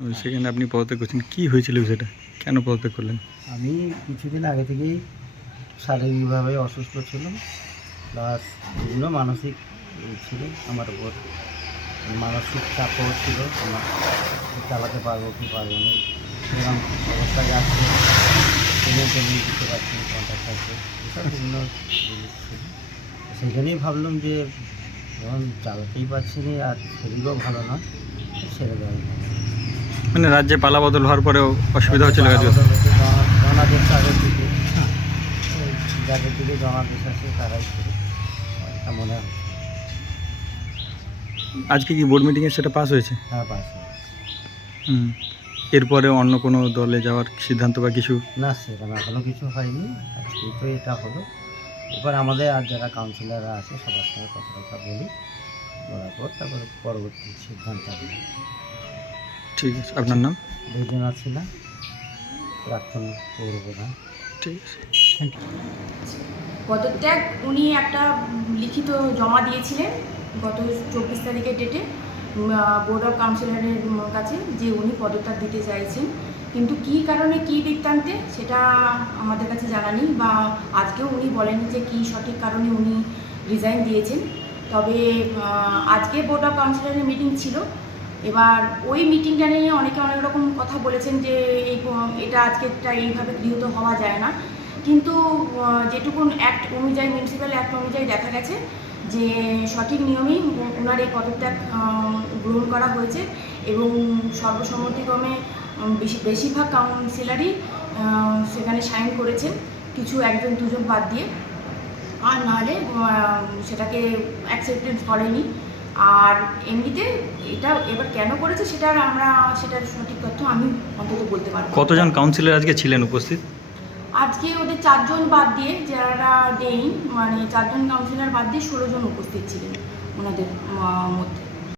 সেখানে আপনি পদত্যাগ করছেন, কী হয়েছিল সেটা, কেন পদত্যাগ করলেন? আমি কিছুদিন আগে থেকেই শারীরিকভাবে অসুস্থ ছিলাম, প্লাস বিভিন্ন মানসিক ছিল আমার উপর, মানসিক চাপও ছিল আমার, চালাতে পারবো কি পারবো না এরকম অবস্থায় যাচ্ছে, পেমেন্ট দিতে পারছি না, কন্ট্যাক্ট আছে, এসব বিভিন্ন জিনিস ছিল। সেখানেই ভাবলাম যে যখন চালাতেই পারছি না আর শরীরও ভালো না, ছেড়ে দেওয়া যায়। মানে রাজ্যে পালাবদল হওয়ার পরেও অসুবিধা হচ্ছিল কাজ করতে? জনাদেশ আগের দিকে, যাদের দিকে জনাদেশ আছে তারাই করে, এটা মনে হয়। আজকে কি বোর্ড মিটিংয়ে সেটা পাস হয়েছে? হ্যাঁ, পাস হয়ে গেছে। এরপরে অন্য কোনো দলে যাওয়ার সিদ্ধান্ত বা কিছু? না, সেরকম এখনও কিছু হয়নি, আজকেই তো এটা হলো। এবার আমাদের আর যারা কাউন্সিলররা আছে সবার সঙ্গে কথা বলি, বলার পর তারপরে পরবর্তী সিদ্ধান্ত হবে। ঠিক আছে, আপনার নাম? বৈদ্যনাথ সিনহা, প্রাক্তন পৌর প্রধান। ঠিক আছে, থ্যাংক ইউ। পদত্যাগ উনি একটা লিখিত জমা দিয়েছিলেন গত 24 তারিখের ডেটে বোর্ড অফ কাউন্সিলরের কাছে, যে উনি পদত্যাগ দিতে চাইছেন, কিন্তু কী কারণে কী বৃত্তান্তে সেটা আমাদের কাছে জানা নেই, বা আজকেও উনি বলেননি যে কী সঠিক কারণে উনি রিজাইন দিয়েছেন। তবে আজকে বোর্ড অফ কাউন্সিলরের মিটিং ছিল, এবার ওই মিটিংটা নিয়ে অনেকে অনেক রকম কথা বলেছেন যে এটা আজকেরটা এইভাবে গৃহীত হওয়া যায় না, কিন্তু যেটুকুন অ্যাক্ট অনুযায়ী, মিউনিসিপ্যাল অ্যাক্ট অনুযায়ী দেখা গেছে যে সঠিক নিয়মেই ওনার এই পদত্যাগ গ্রহণ করা হয়েছে, এবং সর্বসম্মতিক্রমে বেশিরভাগ কাউন্সিলরই সেখানে সাইন করেছেন, কিছু একজন দুজন বাদ দিয়ে, আর নাহলে সেটাকে অ্যাকসেপ্টেন্স করেনি। আর এমনিতে এটা এবার কেন করেছে সেটার সঠিক তথ্য আমি অন্তত বলতে পারবো। কতজন কাউন্সিলর আজকে ছিলেন উপস্থিত? আজকে ওদের 4 জন বাদ দিয়ে, যারা নেই, মানে 4 জন কাউন্সিলর বাদ দিয়ে 16 জন উপস্থিত ছিলেন ওনাদের মধ্যে।